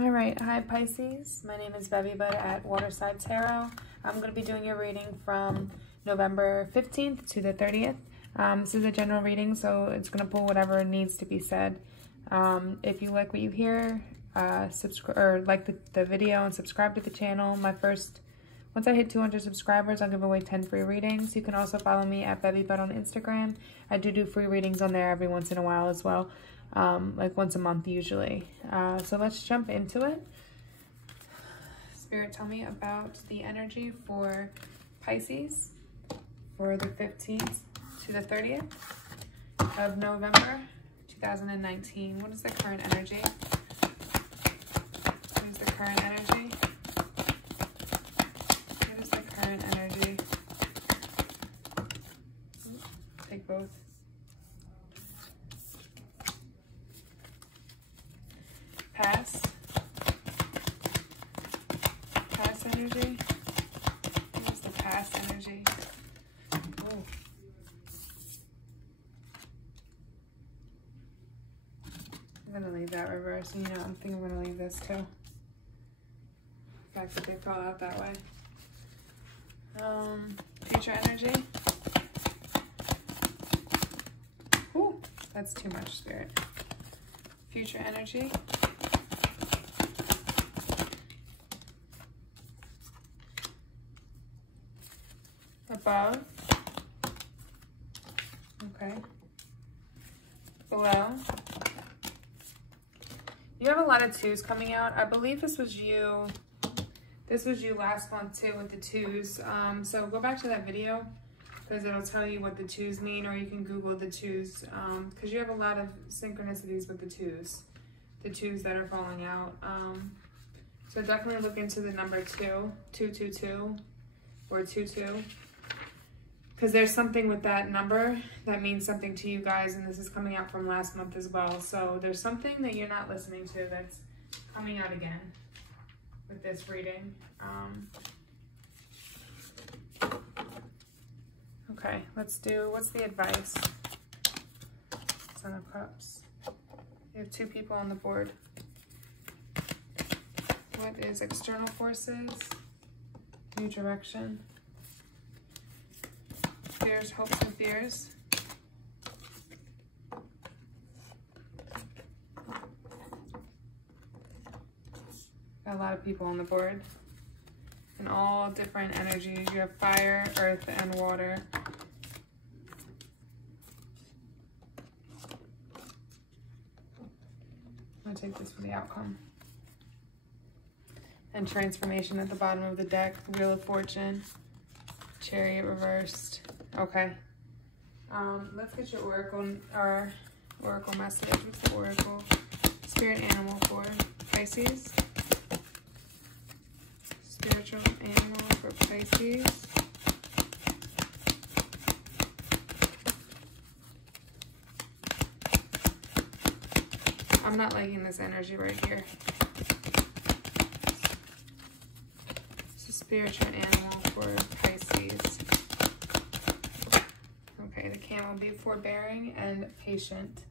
All right, hi Pisces. My name is bevybud at Waterside Tarot. I'm going to be doing your reading from November 15th to the 30th. This is a general reading, so it's going to pull whatever needs to be said. If you like what you hear, subscribe or like the video and subscribe to the channel. Once I hit 200 subscribers, I'll give away 10 free readings. You can also follow me at bevybud on Instagram. I do free readings on there every once in a while as well. Like once a month usually. So let's jump into it. Spirit, tell me about the energy for Pisces for the 15th to the 30th of November 2019. What is the current energy? What is the current energy? What is the current energy? Take both. Past energy. What is the past energy? Oh. I'm gonna leave that reverse. You know, I think I'm gonna leave this too. The fact that they fell out that way. Future energy. Ooh, that's too much, Spirit. Future energy. Above. Okay. Below. You have a lot of twos coming out. I believe this was you. This was you last month too with the twos. So go back to that video because it'll tell you what the twos mean, or you can Google the twos because you have a lot of synchronicities with the twos that are falling out. So definitely look into the number 222 or 22. Because there's something with that number that means something to you guys, and this is coming out from last month as well. So there's something that you're not listening to that's coming out again with this reading. Okay, let's do, what's the advice? Ten of Cups. You have two people on the board. What is external forces? New direction. Fears, hopes, and fears. Got a lot of people on the board. And all different energies. You have fire, earth, and water. I'm going to take this for the outcome. And transformation at the bottom of the deck. Wheel of Fortune. Chariot reversed. Okay. Let's get your oracle message. What's the oracle? Spirit animal for Pisces. Spiritual animal for Pisces. I'm not liking this energy right here. It's a spiritual animal for Pisces. Okay, the camel, be forbearing and patient.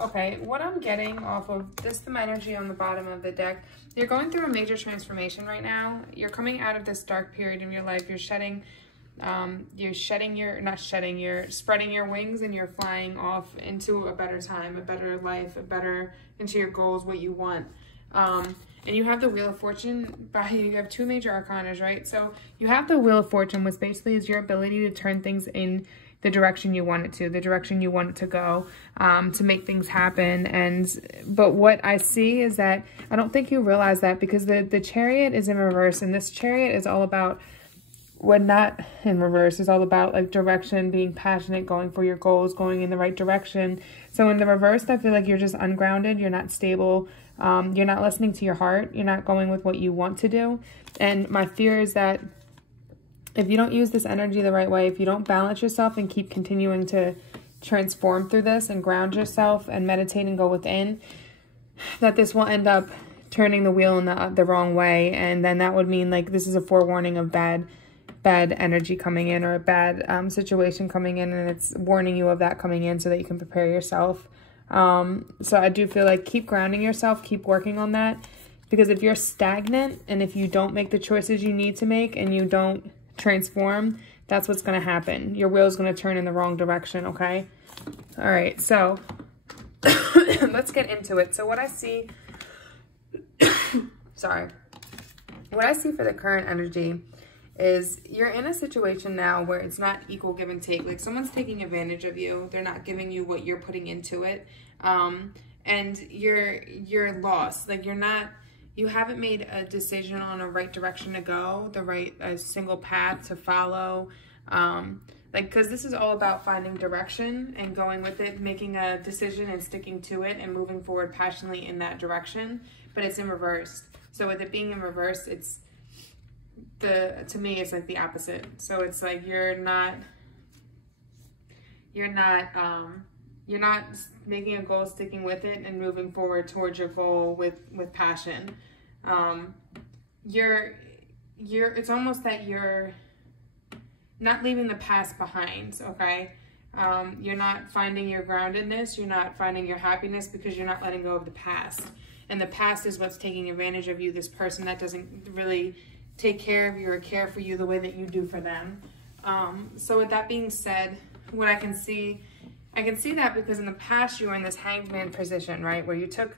Okay, what I'm getting off of this, the energy on the bottom of the deck, you're going through a major transformation right now. You're coming out of this dark period in your life. You're shedding, you're spreading your wings, and you're flying off into a better time, a better life, into your goals, what you want. And you have the Wheel of Fortune by you. You have two major arcanas, right? So you have the Wheel of Fortune, which basically is your ability to turn things in the direction you want it to, the direction you want it to go, to make things happen. But what I see is that I don't think you realize that, because the Chariot is in reverse, and this Chariot is all about, when not in reverse, is all about like direction, being passionate, going for your goals, going in the right direction. So in the reverse, I feel like you're just ungrounded, you're not stable, you're not listening to your heart, you're not going with what you want to do. And my fear is that if you don't use this energy the right way, if you don't balance yourself and keep continuing to transform through this and ground yourself and meditate and go within, that this will end up turning the wheel in the wrong way. And then that would mean like this is a forewarning of bad energy coming in, or a bad situation coming in, and it's warning you of that coming in so that you can prepare yourself So I do feel like keep grounding yourself, keep working on that. Because if you're stagnant and if you don't make the choices you need to make and you don't transform, that's what's going to happen. Your wheel's going to turn in the wrong direction, okay? All right, so let's get into it. So what I see, sorry. What I see for the current energy is you're in a situation now where it's not equal give and take. Like someone's taking advantage of you. They're not giving you what you're putting into it. And you're lost. Like you haven't made a decision on a right direction to go, a single path to follow. Because this is all about finding direction and going with it, making a decision and sticking to it and moving forward passionately in that direction, but it's in reverse. So with it being in reverse, to me, it's like the opposite. So it's like you're not making a goal, sticking with it and moving forward towards your goal with passion. It's almost that you're not leaving the past behind, okay? You're not finding your groundedness, you're not finding your happiness because you're not letting go of the past. And the past is what's taking advantage of you, this person that doesn't really take care of you or care for you the way that you do for them. So with that being said, what I can see that because in the past you were in this hanged man position, right? Where you took,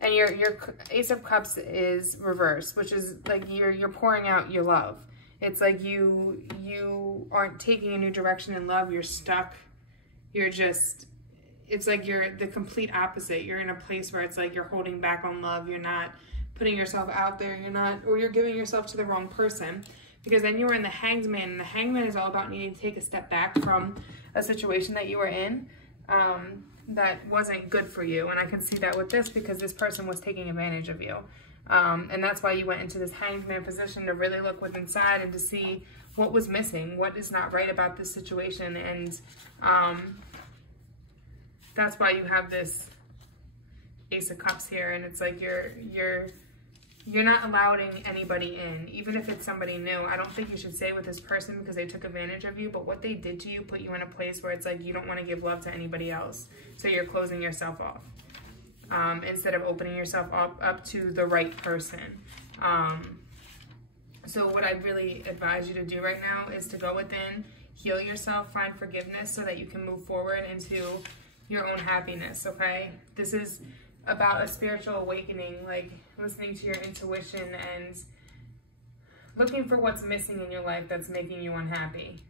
and your Ace of Cups is reversed, which is like you're pouring out your love. It's like you aren't taking a new direction in love. You're stuck. It's like you're the complete opposite. You're in a place where it's like you're holding back on love. You're not putting yourself out there. Or you're giving yourself to the wrong person. Because then you were in the hanged man, and the hanged man is all about needing to take a step back from a situation that you were in that wasn't good for you. And I can see that with this because this person was taking advantage of you. And that's why you went into this hanged man position, to really look within inside and to see what was missing, what is not right about this situation. And that's why you have this Ace of Cups here. And it's like you're not allowing anybody in, even if it's somebody new. I don't think you should stay with this person because they took advantage of you, but what they did to you put you in a place where it's like you don't want to give love to anybody else. So you're closing yourself off instead of opening yourself up to the right person. So what I really advise you to do right now is to go within, heal yourself, find forgiveness so that you can move forward into your own happiness, okay? This is about a spiritual awakening, like listening to your intuition and looking for what's missing in your life that's making you unhappy.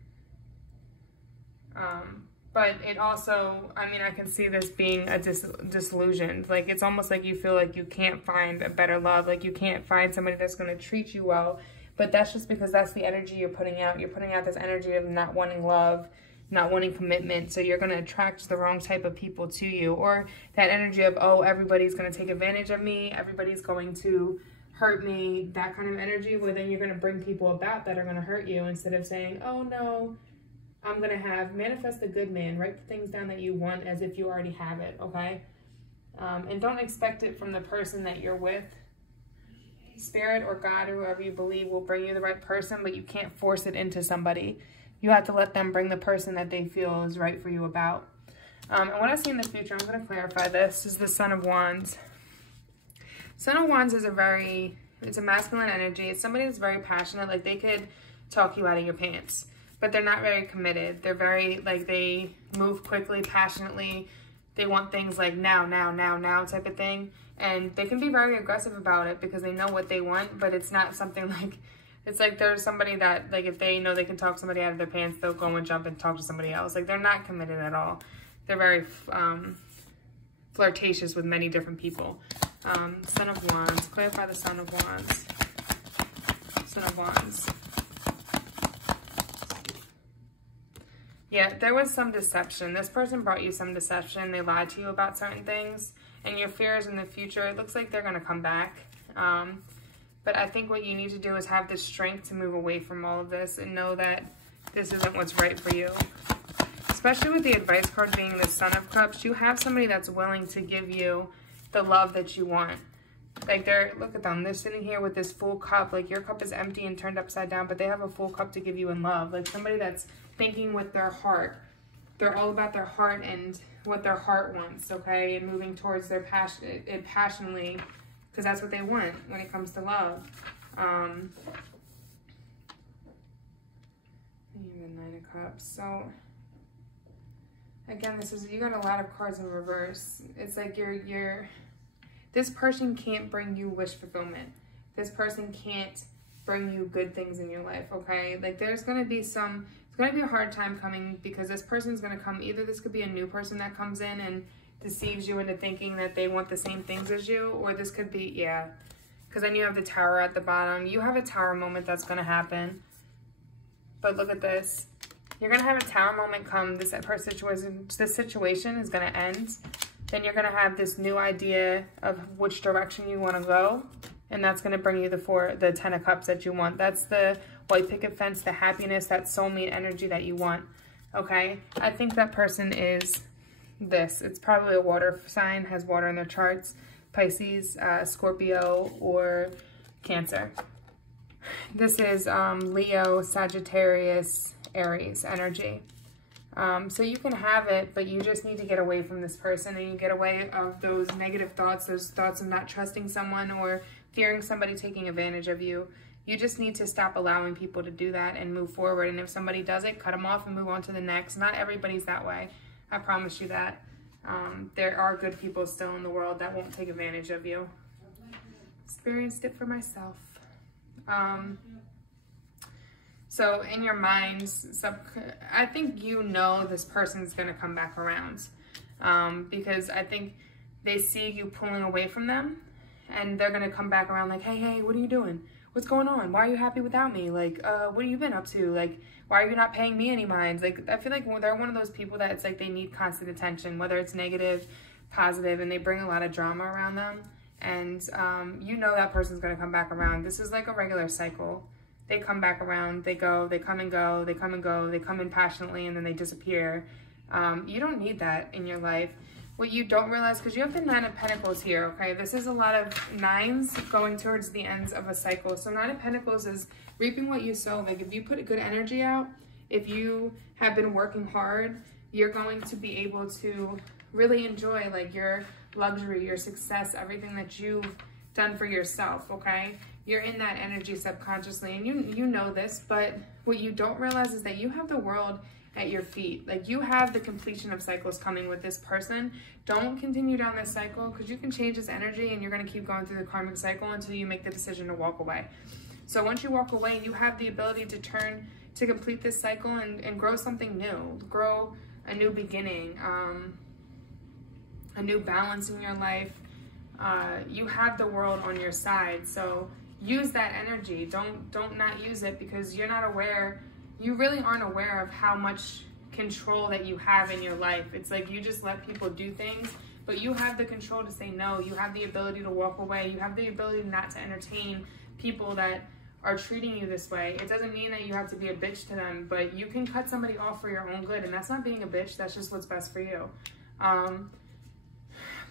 But it also, I mean, I can see this being a disillusioned. Like, it's almost like you feel like you can't find a better love, like you can't find somebody that's going to treat you well. But that's just because that's the energy you're putting out. You're putting out this energy of not wanting love, not wanting commitment, so you're going to attract the wrong type of people to you. Or that energy of, oh, everybody's going to take advantage of me, everybody's going to hurt me, that kind of energy, where then you're going to bring people about that are going to hurt you instead of saying, oh no, I'm going to manifest the good man, write the things down that you want as if you already have it, okay? And don't expect it from the person that you're with. Spirit or God or whoever you believe will bring you the right person, but you can't force it into somebody. You have to let them bring the person that they feel is right for you about. And what I see in the future, I'm going to clarify this, is the Son of Wands. Son of Wands is it's a masculine energy. It's somebody that's very passionate. Like, they could talk you out of your pants, but they're not very committed. They're very, like, they move quickly, passionately. They want things like now type of thing. And they can be very aggressive about it because they know what they want, but it's not something like, it's like there's somebody that, like, if they know they can talk somebody out of their pants, they'll go and jump and talk to somebody else. Like, they're not committed at all. They're very flirtatious with many different people. Son of Wands. Clarify the Son of Wands. Son of Wands. Yeah, there was some deception. This person brought you some deception. They lied to you about certain things. And your fears in the future, it looks like they're going to come back. But I think what you need to do is have the strength to move away from all of this and know that this isn't what's right for you. Especially with the advice card being the Son of Cups, you have somebody that's willing to give you the love that you want. Like, look at them. They're sitting here with this full cup. Like, your cup is empty and turned upside down, but they have a full cup to give you in love. Like, somebody that's thinking with their heart. they're all about their heart and what their heart wants, okay? And moving towards their passion, passionately, because that's what they want when it comes to love. The Nine of Cups. So again, this is, you got a lot of cards in reverse. It's like this person can't bring you wish fulfillment. This person can't bring you good things in your life, okay? Like there's going to be it's going to be a hard time coming, because this person's going to come, either this could be a new person that comes in and deceives you into thinking that they want the same things as you, or this could be, yeah, because then you have the Tower at the bottom. You have a Tower moment that's going to happen. But look at this. You're going to have a Tower moment come. This situation is going to end. Then you're going to have this new idea of which direction you want to go. And that's going to bring you the Ten of Cups that you want. That's the white picket fence, the happiness, that soulmate energy that you want. Okay? I think that person is this. It's probably a water sign, has water in their charts. Pisces, Scorpio, or Cancer. This is Leo, Sagittarius, Aries energy. So you can have it, but you just need to get away from this person, and you get away of those negative thoughts, those thoughts of not trusting someone or fearing somebody taking advantage of you. You just need to stop allowing people to do that and move forward. And if somebody does it, cut them off and move on to the next. Not everybody's that way. I promise you that. There are good people still in the world that won't take advantage of you. Experienced it for myself. So in your minds, I think you know this person's going to come back around, because I think they see you pulling away from them, and they're going to come back around like, hey, what are you doing? What's going on? Why are you happy without me? Like, what have you been up to? Like, why are you not paying me any minds? Like, I feel like they're one of those people that it's like they need constant attention, whether it's negative, positive, and they bring a lot of drama around them. And you know that person's going to come back around. This is like a regular cycle. They come back around, they go, they come and go, they come and go, they come in passionately, and then they disappear. You don't need that in your life. What you don't realize, because you have the Nine of Pentacles here, okay? This is a lot of nines going towards the ends of a cycle. So Nine of Pentacles is reaping what you sow. Like if you put a good energy out, if you have been working hard, you're going to be able to really enjoy like your luxury, your success, everything that you've done for yourself, okay? You're in that energy subconsciously, and you know this, but what you don't realize is that you have the world at your feet. Like you have the completion of cycles coming with this person. Don't continue down this cycle, because you can change this energy and you're going to keep going through the karmic cycle until you make the decision to walk away. So once you walk away, you have the ability to complete this cycle and grow something new, grow a new beginning, a new balance in your life. You have the world on your side, so use that energy. Don't not use it, because you're not aware. You really aren't aware of how much control that you have in your life. It's like you just let people do things, but you have the control to say no. You have the ability to walk away. You have the ability not to entertain people that are treating you this way. It doesn't mean that you have to be a bitch to them, but you can cut somebody off for your own good, and that's not being a bitch. That's just what's best for you.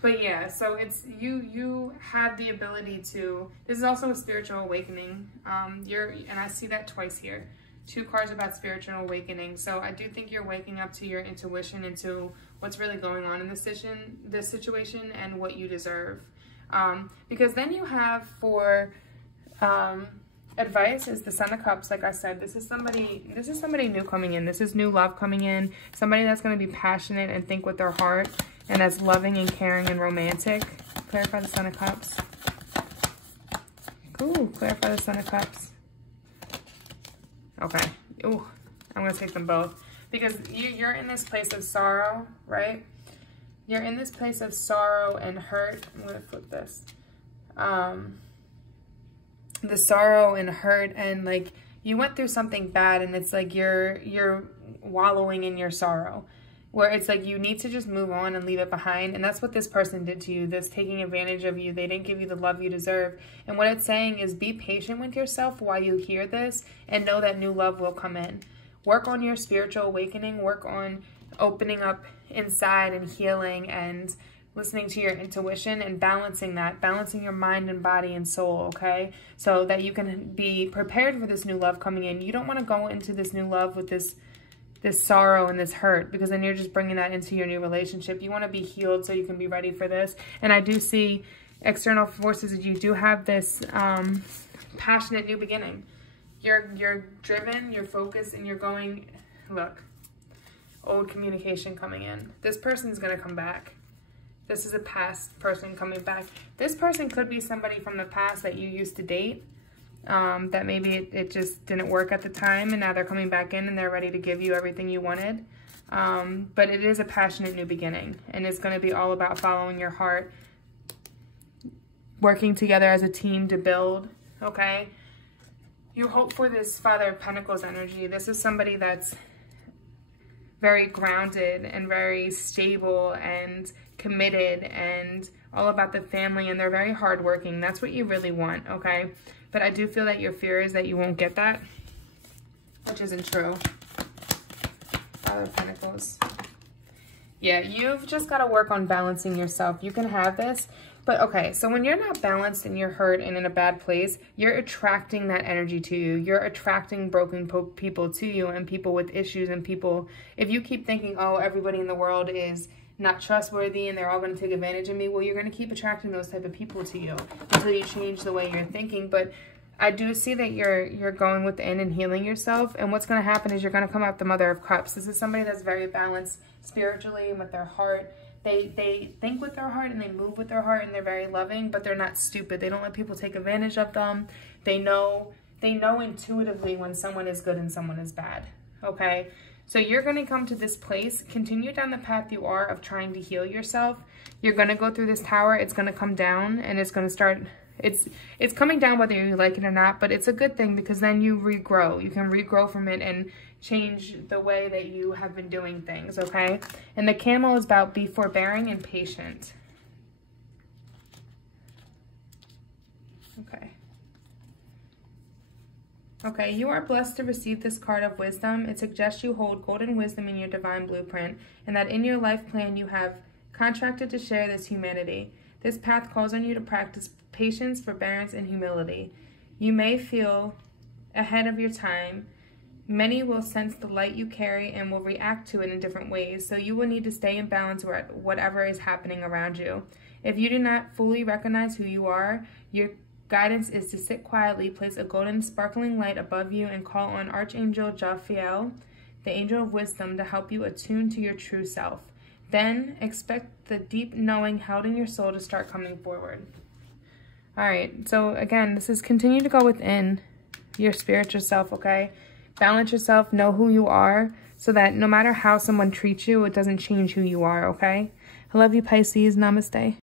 But yeah, so it's you have the ability to, this is also a spiritual awakening. And I see that twice here. 2 cards about spiritual awakening. So I do think you're waking up to your intuition, into what's really going on in this situation and what you deserve. Because then you have for advice is the Son of Cups. Like I said, this is somebody new coming in. This is new love coming in. Somebody that's going to be passionate and think with their heart, and that's loving and caring and romantic. Clarify the Son of Cups. Ooh, clarify the Son of Cups. Okay. Ooh, I'm going to take them both. Because you're in this place of sorrow, right? You're in this place of sorrow and hurt. I'm going to flip this. The sorrow and hurt, and like you went through something bad, and it's like you're wallowing in your sorrow, where it's like you need to just move on and leave it behind. And that's what this person did to you, this taking advantage of you. They didn't give you the love you deserve. And what it's saying is be patient with yourself while you hear this, and know that new love will come in. Work on your spiritual awakening. Work on opening up inside and healing and listening to your intuition and balancing your mind and body and soul, okay? So that you can be prepared for this new love coming in. You don't want to go into this new love with this this sorrow and this hurt, because then you're just bringing that into your new relationship. You want to be healed so you can be ready for this. And I do see external forces. You do have this passionate new beginning. You're driven, you're focused, and you're going, look, old communication coming in. This person's going to come back. This is a past person coming back. This person could be somebody from the past that you used to date, that maybe it just didn't work at the time, and now they're coming back in and they're ready to give you everything you wanted. But it is a passionate new beginning, and it's going to be all about following your heart, working together as a team to build, okay? You hope for this Father of Pentacles energy. This is somebody that's very grounded and very stable and committed and all about the family, and they're very hardworking. That's what you really want, okay? But I do feel that your fear is that you won't get that, which isn't true. Father of Pentacles. Yeah, you've just got to work on balancing yourself. You can have this, but okay, so when you're not balanced and you're hurt and in a bad place, you're attracting that energy to you. You're attracting broken people to you, and people with issues, and people, if you keep thinking, oh, everybody in the world is not trustworthy and they're all going to take advantage of me, well, you're going to keep attracting those type of people to you until you change the way you're thinking. But I do see that you're going within and healing yourself, and what's going to happen is you're going to come out the Mother of Cups. This is somebody that's very balanced spiritually and with their heart. They think with their heart and they move with their heart, and they're very loving, but they're not stupid. They don't let people take advantage of them. They know intuitively when someone is good and someone is bad, okay? So you're going to come to this place, continue down the path you are of trying to heal yourself. You're going to go through this tower. It's going to come down, and it's going to start, it's coming down whether you like it or not, but it's a good thing, because then you regrow. You can regrow from it and change the way that you have been doing things, okay? And the camel is about be forbearing and patient. Okay. Okay, you are blessed to receive this card of wisdom. It suggests you hold golden wisdom in your divine blueprint, and that in your life plan you have contracted to share this humanity. This path calls on you to practice patience, forbearance, and humility. You may feel ahead of your time. Many will sense the light you carry and will react to it in different ways, so you will need to stay in balance with whatever is happening around you. If you do not fully recognize who you are, your guidance is to sit quietly, place a golden sparkling light above you, and call on Archangel Jophiel, the angel of wisdom, to help you attune to your true self. Then expect the deep knowing held in your soul to start coming forward. All right, so again, this is continue to go within your spiritual self, okay? Balance yourself, know who you are, so that no matter how someone treats you, it doesn't change who you are, okay? I love you, Pisces. Namaste.